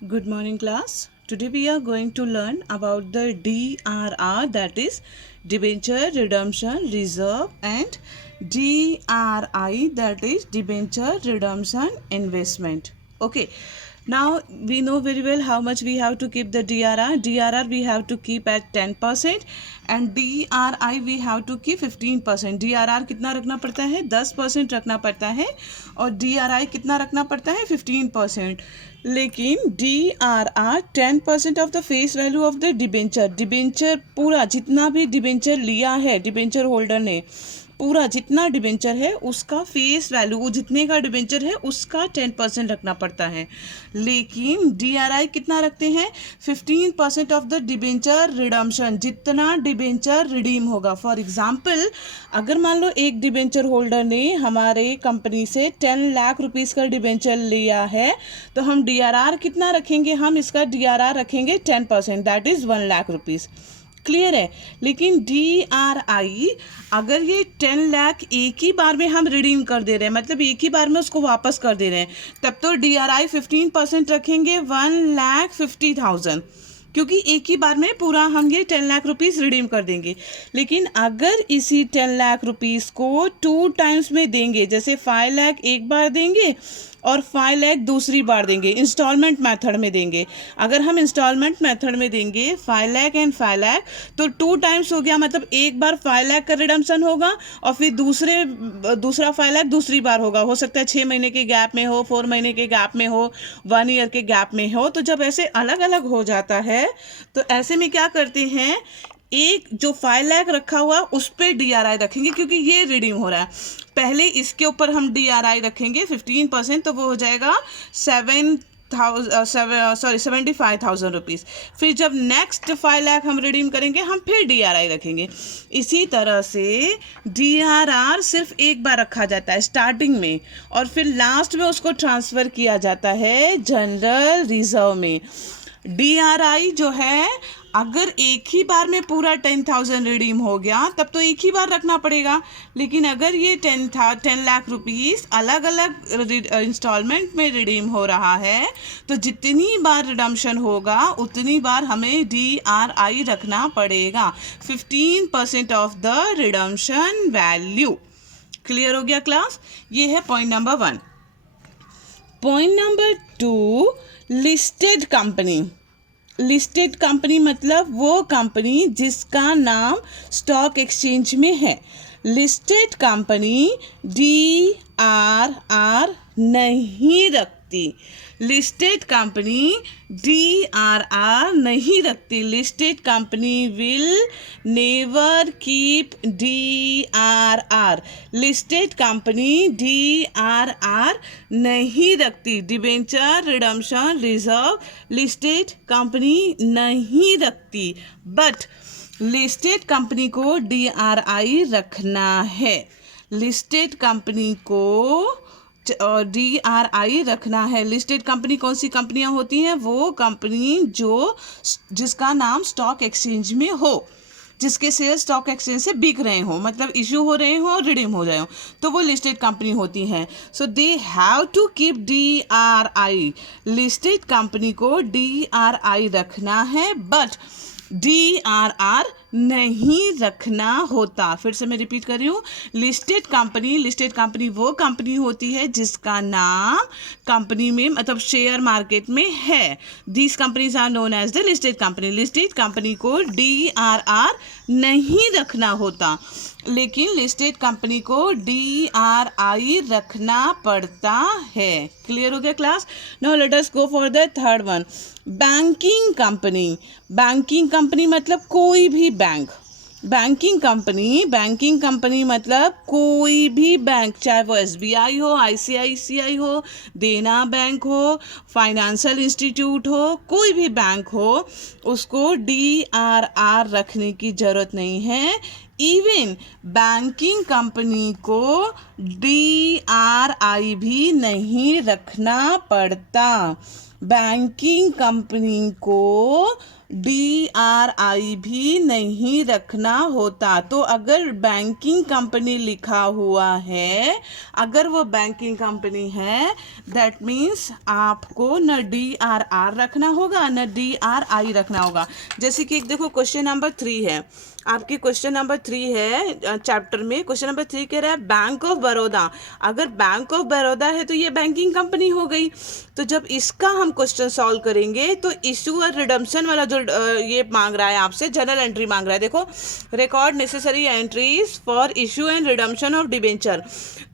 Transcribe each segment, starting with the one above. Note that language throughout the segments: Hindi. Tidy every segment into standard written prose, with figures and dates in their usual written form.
Good morning, class. Today we are going to learn about the DRR, that is Debenture Redemption Reserve, and DRI, that is Debenture Redemption Investment. Okay. Now we know very well how much we have to keep the DRR. DRR we have to keep at 10% and DRI we have to keep 15%. DRR कितना रखना पड़ता है? 10% रखना पड़ता है और DRI कितना रखना पड़ता है? 15%. लेकिन DRR 10% of the face value of the debenture पूरा जितना भी डिबेंचर लिया है डिबेंचर होल्डर ने, पूरा जितना डिबेंचर है उसका फेस वैल्यू, जितने का डिबेंचर है उसका 10% रखना पड़ता है. लेकिन DRI कितना रखते हैं? 15% ऑफ द डिबेंचर रिडम्पशन, जितना डिबेंचर रिडीम होगा. फॉर एग्जाम्पल, अगर मान लो एक डिबेंचर होल्डर ने हमारे कंपनी से 10 लाख रुपीज़ का डिबेंचर लिया है, तो हम DRR कितना रखेंगे? हम इसका DRR रखेंगे 10%, that is 1 lakh rupees. Clear है. लेकिन DRI अगर ये 10 लाख एक ही बार में हम रिडीम कर दे रहे हैं, मतलब एक ही बार में उसको वापस कर दे रहे हैं, तब तो DRI 15% रखेंगे 1,50,000, क्योंकि एक ही बार में पूरा हम ये 10 लाख रुपीज़ रिडीम कर देंगे. लेकिन अगर इसी 10 लाख रुपीज़ को 2 टाइम्स में देंगे, जैसे 5 लाख एक बार देंगे और 5 लाख दूसरी बार देंगे, इंस्टॉलमेंट मेथड में देंगे. अगर हम इंस्टॉलमेंट मेथड में देंगे 5 लाख एंड 5 लाख, तो 2 टाइम्स हो गया, मतलब एक बार 5 लाख का रिडम्पशन होगा और फिर दूसरा 5 लाख दूसरी बार होगा. हो सकता है 6 महीने के गैप में हो, 4 महीने के गैप में हो, 1 ईयर के गैप में हो. तो जब ऐसे अलग अलग हो जाता है तो ऐसे में क्या करते हैं, एक जो 5 लाख रखा हुआ उस पर DRI रखेंगे, क्योंकि ये रिडीम हो रहा है. पहले इसके ऊपर हम DRI रखेंगे 15%, तो वो हो जाएगा 75,000 रुपीज़. फिर जब नेक्स्ट 5 लाख हम रिडीम करेंगे हम फिर DRI रखेंगे. इसी तरह से DRR सिर्फ एक बार रखा जाता है स्टार्टिंग में, और फिर लास्ट में उसको ट्रांसफ़र किया जाता है जनरल रिजर्व में. DRI जो है, अगर एक ही बार में पूरा 10,000 रिडीम हो गया तब तो एक ही बार रखना पड़ेगा. लेकिन अगर ये 10 लाख रुपीज़ अलग अलग इंस्टॉलमेंट में रिडीम हो रहा है, तो जितनी बार रिडम्पशन होगा उतनी बार हमें DRI रखना पड़ेगा, 15% of the redemption value. Clear हो गया क्लास? ये है point number 1. Point number 2, listed company. Listed company मतलब वो कंपनी जिसका नाम स्टॉक एक्सचेंज में है. लिस्टेड कंपनी DRR नहीं रखती. लिस्टेड कंपनी DRR नहीं रखती. Listed company will never keep DRR. Listed company DRR नहीं रखती. Debenture redemption reserve listed company नहीं रखती, बट लिस्टेड कंपनी को DRI रखना है. लिस्टेड कंपनी को DRI रखना है. लिस्टेड कंपनी कौन सी कंपनियां होती हैं? वो कंपनी जिसका नाम स्टॉक एक्सचेंज में हो, जिसके शेयर स्टॉक एक्सचेंज से बिक रहे हो, मतलब इशू हो रहे हो और रिडीम हो रहे हो, तो वो लिस्टेड कंपनी होती हैं. So they have to keep DRI. Listed company को DRI रखना है, बट DRR नहीं रखना होता. फिर से मैं रिपीट कर रही हूँ. लिस्टेड कंपनी वो कंपनी होती है जिसका नाम कंपनी में, मतलब शेयर मार्केट में है. These companies are known as the listed company. Listed company को DRR नहीं रखना होता, लेकिन लिस्टेड कंपनी को DRI रखना पड़ता है. क्लियर हो गया class? Now let us go for the third one. Banking company. Banking company मतलब कोई भी बैंक. बैंकिंग कंपनी मतलब कोई भी बैंक, चाहे वो SBI हो, ICICI हो, देना बैंक हो, फाइनेंशियल इंस्टीट्यूट हो, कोई भी बैंक हो, उसको DRR रखने की ज़रूरत नहीं है. इवन बैंकिंग कंपनी को DRI भी नहीं रखना पड़ता. बैंकिंग कंपनी को DRI भी नहीं रखना होता। तो अगर बैंकिंग कंपनी लिखा हुआ है, अगर वो बैंकिंग कंपनी है, दैट मीन्स आपको न DRR रखना होगा न DRI रखना होगा। जैसे कि एक देखो क्वेश्चन नंबर 3 है, आपके क्वेश्चन नंबर 3 है चैप्टर में। क्वेश्चन नंबर 3 कह रहा है बैंक ऑफ बड़ौदा। अगर बैंक ऑफ बड़ौदा है तो ये बैंकिंग कंपनी हो गई। तो जब इसका हम क्वेश्चन सॉल्व करेंगे तो इशू और रिडम्पशन वाला जो ये मांग रहा है आपसे, जनरल एंट्री मांग रहा है। देखो, record necessary entries for issue and redemption of debenture.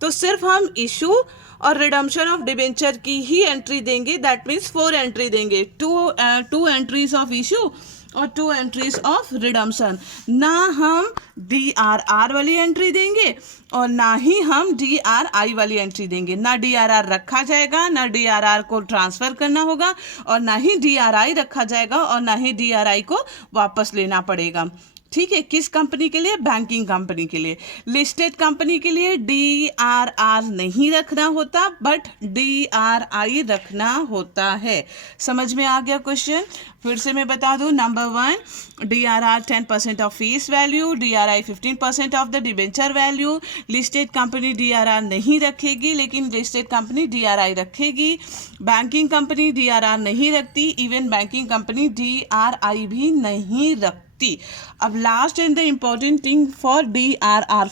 तो सिर्फ हम इशू और रिडम्पशन ऑफ डिबेंचर की ही एंट्री देंगे। दैट मीन्स 4 एंट्री देंगे, टू एंट्रीज ऑफ इशू और 2 एंट्रीज ऑफ रिडम्पशन। ना हम DRR वाली एंट्री देंगे और ना ही हम DRI वाली एंट्री देंगे। ना DRR रखा जाएगा, ना DRR को ट्रांसफ़र करना होगा, और ना ही DRI रखा जाएगा, और ना ही DRI को वापस लेना पड़ेगा। ठीक है, किस कंपनी के लिए? बैंकिंग कंपनी के लिए। लिस्टेड कंपनी के लिए DRR नहीं रखना होता, बट DRI रखना होता है। समझ में आ गया क्वेश्चन? फिर से मैं बता दूं, number 1 DRR 10% of face value, DRI 15% of the debenture value. Listed company DRR नहीं रखेगी, लेकिन लिस्टेड कंपनी DRI रखेगी। बैंकिंग कंपनी DRR नहीं रखती, इवन बैंकिंग कंपनी DRI भी नहीं रखती। अब last and the important thing for DRR,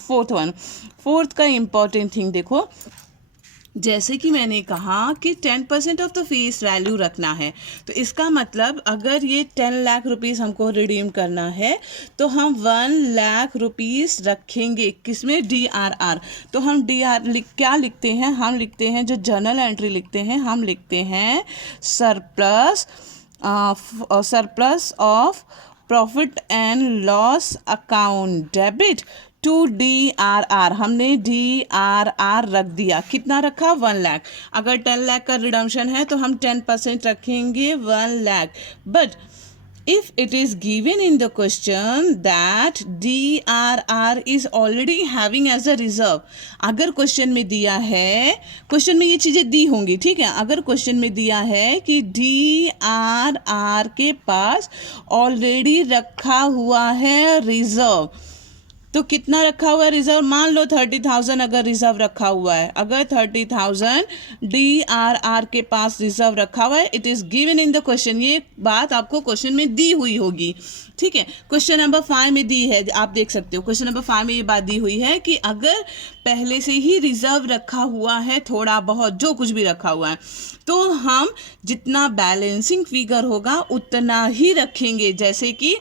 fourth का इम्पॉर्टेंट थिंग देखो, जैसे कि मैंने कहा कि 10% ऑफ द फेस वैल्यू रखना है। तो इसका मतलब अगर ये 10 लाख रुपीज़ हमको रिडीम करना है तो हम 1 लाख रुपीज़ रखेंगे। किसमें? DRR। तो हम क्या लिखते हैं? हम लिखते हैं, जो जर्नल एंट्री लिखते हैं, हम लिखते हैं surplus of profit and loss account debit to DRR। हमने DRR रख दिया। कितना रखा? 1 लाख। अगर 10 लाख का रिडम्पशन है तो हम 10% रखेंगे, 1 lakh. But if it is given in the question that DRR is already having as a reserve, अगर क्वेश्चन में दिया है, क्वेश्चन में ये चीज़ें दी होंगी, ठीक है। अगर क्वेश्चन में दिया है कि DRR के पास ऑलरेडी रखा हुआ है रिजर्व, तो कितना रखा हुआ है रिजर्व? मान लो 30,000 अगर रिजर्व रखा हुआ है, अगर 30,000 DRR के पास रिजर्व रखा हुआ है, it is given in the question. ये बात आपको क्वेश्चन में दी हुई होगी, ठीक है। क्वेश्चन नंबर 5 में दी है, आप देख सकते हो। क्वेश्चन नंबर 5 में ये बात दी हुई है कि अगर पहले से ही रिजर्व रखा हुआ है, थोड़ा बहुत जो कुछ भी रखा हुआ है, तो हम जितना बैलेंसिंग फिगर होगा उतना ही रखेंगे। जैसे कि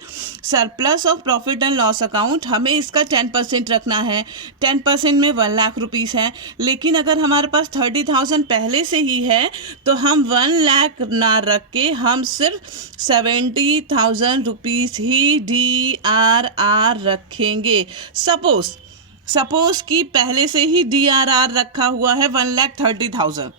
surplus of profit and loss account, हमें इसका 10% रखना है। 10% में 1 लाख रुपीज़ है, लेकिन अगर हमारे पास 30,000 पहले से ही है तो हम 1 लाख ना रख के हम सिर्फ 70,000 रुपीज़ ही DRR रखेंगे। सपोज कि पहले से ही DRR रखा हुआ है 1,30,000,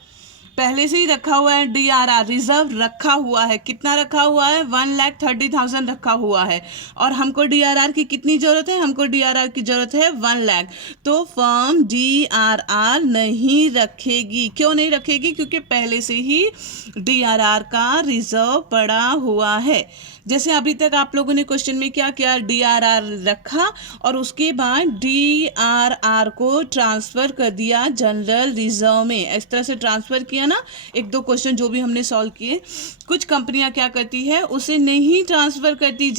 पहले से ही रखा हुआ है DRR, रिजर्व रखा हुआ है। कितना रखा हुआ है? 1,30,000 रखा हुआ है। और हमको DRR की कितनी ज़रूरत है? हमको DRR की ज़रूरत है 1 लाख। तो फर्म DRR नहीं रखेगी। क्यों नहीं रखेगी? क्योंकि पहले से ही DRR का रिजर्व पड़ा हुआ है। जैसे अभी तक आप लोगों ने क्वेश्चन में क्या किया? DRR रखा और उसके बाद DRR को ट्रांसफ़र कर दिया जनरल रिजर्व में। इस तरह से ट्रांसफ़र किया ना, 1-2 क्वेश्चन जो भी हमने सॉल्व किए। कुछ कंपनियां क्या करती है, उसे नहीं ट्रांसफ़र करती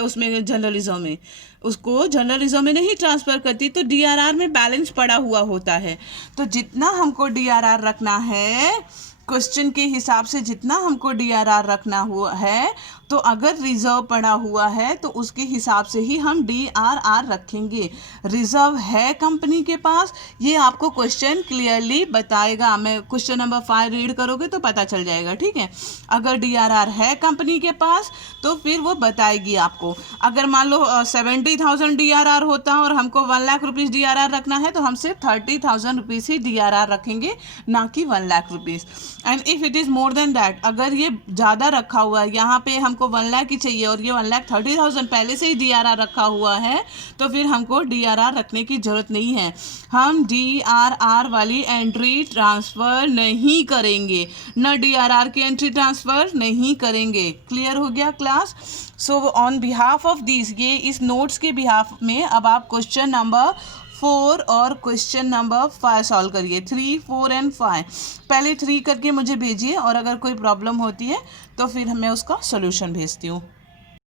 उसमें जनरल रिजर्व में, उसको जनरल रिजर्व में नहीं ट्रांसफ़र करती, तो DRR में बैलेंस पड़ा हुआ होता है। तो जितना हमको DRR रखना है, क्वेश्चन के हिसाब से जितना हमको DRR रखना हुआ है, तो अगर रिजर्व पड़ा हुआ है तो उसके हिसाब से ही हम DRR रखेंगे। रिजर्व है कंपनी के पास, ये आपको क्वेश्चन क्लियरली बताएगा। मैं क्वेश्चन नंबर 5 रीड करोगे तो पता चल जाएगा, ठीक है। अगर DRR है कंपनी के पास तो फिर वो बताएगी आपको। अगर मान लो 70,000 DRR होता और हमको 1 लाख रुपीज़ DRR रखना है, तो हम सिर्फ 30,000 रुपीज़ ही DRR रखेंगे, ना कि 1 lakh rupees. And if it is more than that, अगर ये ज़्यादा रखा हुआ है, यहाँ पे हमको हमको 1 लाख ही चाहिए और ये 1,30,000 पहले से ही DRR रखा हुआ है, तो फिर हमको DRR रखने की ज़रूरत नहीं है। हम DRR वाली एंट्री ट्रांसफ़र नहीं करेंगे, न DRR की एंट्री ट्रांसफ़र नहीं करेंगे। क्लियर हो गया class? So on behalf of this, ये इस नोट्स के बिहाफ में अब आप क्वेश्चन नंबर 4 और क्वेश्चन नंबर 5 सॉल्व करिए। 3, 4 एंड 5। पहले 3 करके मुझे भेजिए और अगर कोई प्रॉब्लम होती है तो फिर मैं उसका सॉल्यूशन भेजती हूँ।